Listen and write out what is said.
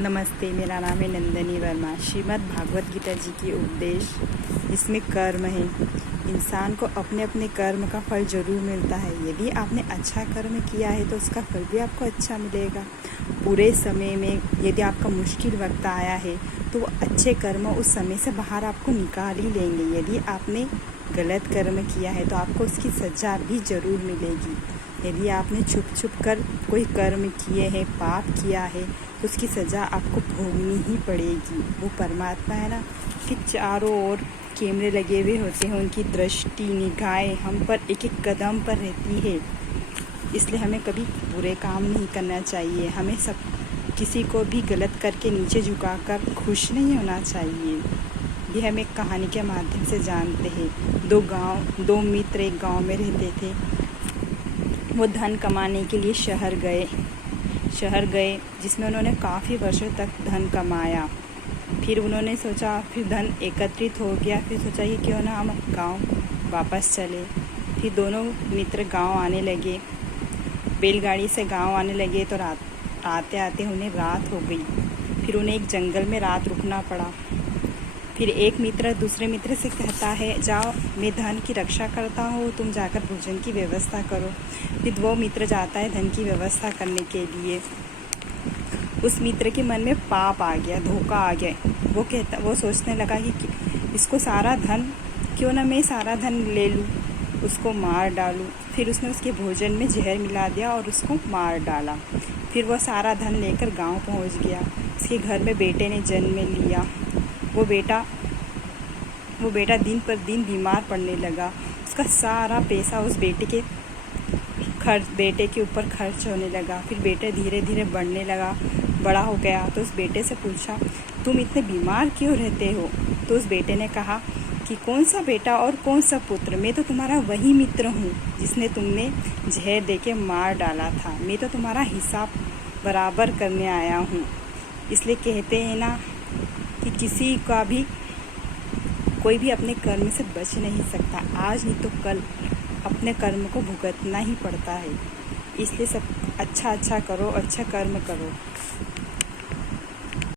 नमस्ते, मेरा नाम है नंदनी वर्मा। श्रीमद् भागवत गीता जी की उपदेश, इसमें कर्म है। इंसान को अपने अपने कर्म का फल जरूर मिलता है। यदि आपने अच्छा कर्म किया है तो उसका फल भी आपको अच्छा मिलेगा। पूरे समय में यदि आपका मुश्किल वक्त आया है तो वो अच्छे कर्म उस समय से बाहर आपको निकाल ही लेंगे। यदि आपने गलत कर्म किया है तो आपको उसकी सज़ा भी ज़रूर मिलेगी। यदि आपने छुप छुप कर कोई कर्म किए हैं, पाप किया है, तो उसकी सज़ा आपको भोगनी ही पड़ेगी। वो परमात्मा है ना कि चारों ओर कैमरे लगे हुए होते हैं, उनकी दृष्टि निगाहें हम पर एक एक कदम पर रहती है। इसलिए हमें कभी बुरे काम नहीं करना चाहिए। हमें किसी को भी गलत करके नीचे झुकाकर खुश नहीं होना चाहिए। ये हम एक कहानी के माध्यम से जानते हैं। दो मित्र एक गांव में रहते थे। वो धन कमाने के लिए शहर गए जिसमें उन्होंने काफ़ी वर्षों तक धन कमाया। फिर उन्होंने सोचा, फिर धन एकत्रित हो गया, फिर सोचा कि क्यों ना हम गांव वापस चले। फिर दोनों मित्र गांव आने लगे, बैलगाड़ी से गांव आने लगे। तो आते आते उन्हें रात हो गई। फिर उन्हें एक जंगल में रात रुकना पड़ा। फिर एक मित्र दूसरे मित्र से कहता है, जाओ मैं धन की रक्षा करता हूँ, तुम जाकर भोजन की व्यवस्था करो। फिर वो मित्र जाता है धन की व्यवस्था करने के लिए। उस मित्र के मन में पाप आ गया, धोखा आ गया। वो सोचने लगा कि इसको सारा धन, क्यों ना मैं सारा धन ले लूँ, उसको मार डालूँ। फिर उसने उसके भोजन में जहर मिला दिया और उसको मार डाला। फिर वो सारा धन लेकर गाँव पहुँच गया। उसके घर में बेटे ने जन्म लिया। वो बेटा दिन पर दिन बीमार पड़ने लगा। उसका सारा पैसा उस बेटे के ऊपर खर्च होने लगा। फिर बेटा धीरे धीरे बढ़ने लगा, बड़ा हो गया। तो उस बेटे से पूछा, तुम इतने बीमार क्यों रहते हो? तो उस बेटे ने कहा कि कौन सा बेटा और कौन सा पुत्र, मैं तो तुम्हारा वही मित्र हूँ जिसने तुमने जहर देके मार डाला था। मैं तो तुम्हारा हिसाब बराबर करने आया हूँ। इसलिए कहते हैं ना कि किसी का भी कोई भी अपने कर्म से बच नहीं सकता। आज नहीं तो कल अपने कर्म को भुगतना ही पड़ता है। इसलिए सब अच्छा करो, अच्छा कर्म करो।